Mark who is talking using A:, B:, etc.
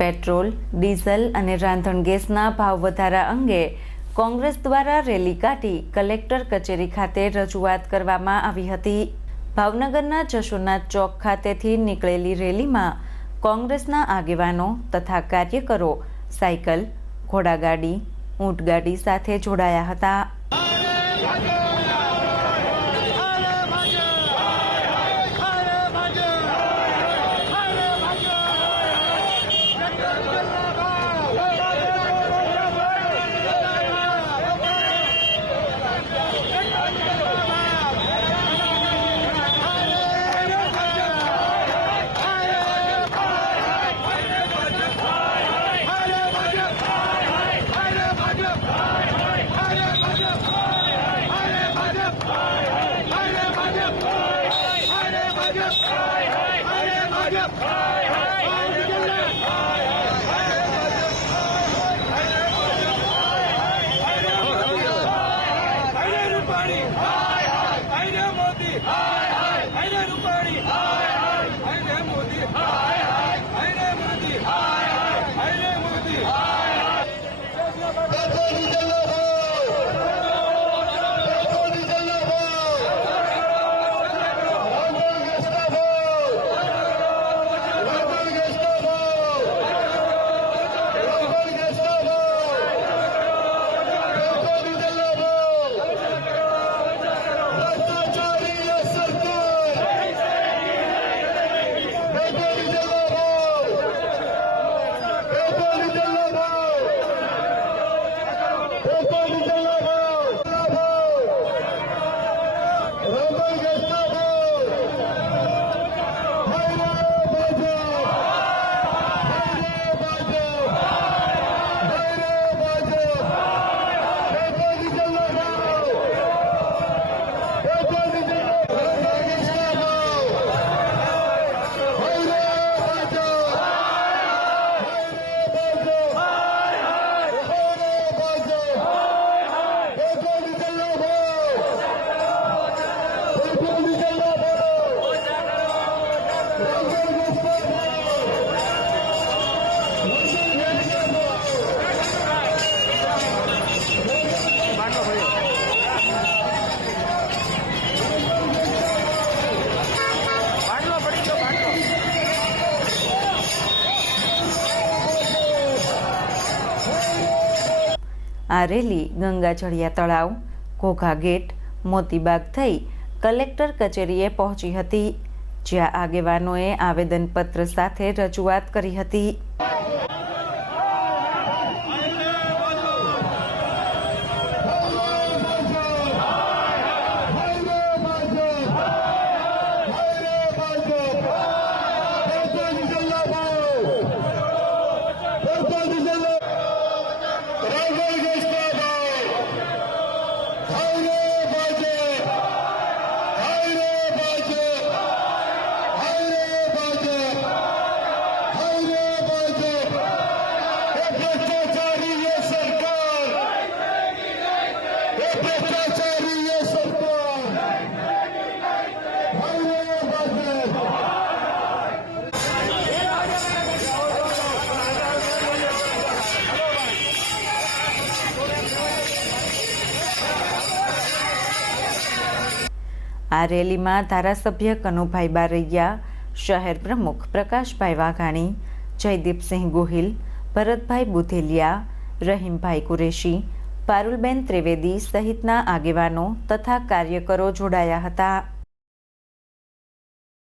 A: Petrol, diesel અને રાંધણ ગેસના ભાવ વધારા અંગે કોંગ્રેસ દ્વારા રેલી કાઢી કલેક્ટર કચેરી ખાતે રજૂઆત કરવામાં આવી હતી. ભાવનગરના જશોનાથ ચોક ખાતેથી નીકળેલી રેલીમાં કોંગ્રેસના આગેવાનો તથા કાર્યકરો સાયકલ, ઘોડાગાડી, ઊંટગાડી સાથે જોડાયા હતા.
B: રૂપાણી આઈને મોદી. આઈને Open
A: આ રેલી ગંગાજળિયા તળાવ ઘોઘા ગેટ મોતીબાગ થઈ કલેક્ટર કચેરીએ પહોંચી હતી. જ્યાં આગેવાનોએ આવેદનપત્ર સાથે રજૂઆત કરી હતી. આ રેલીમાં ધારાસભ્ય કનુભાઈ બારૈયા, શહેર પ્રમુખ પ્રકાશભાઈ વાઘાણી, જયદીપસિંહ ગોહિલ, ભરતભાઈ બુધેલિયા, રહીમભાઈ કુરેશી, પારુલબેન ત્રિવેદી સહિતના આગેવાનો તથા કાર્યકરો જોડાયા હતા.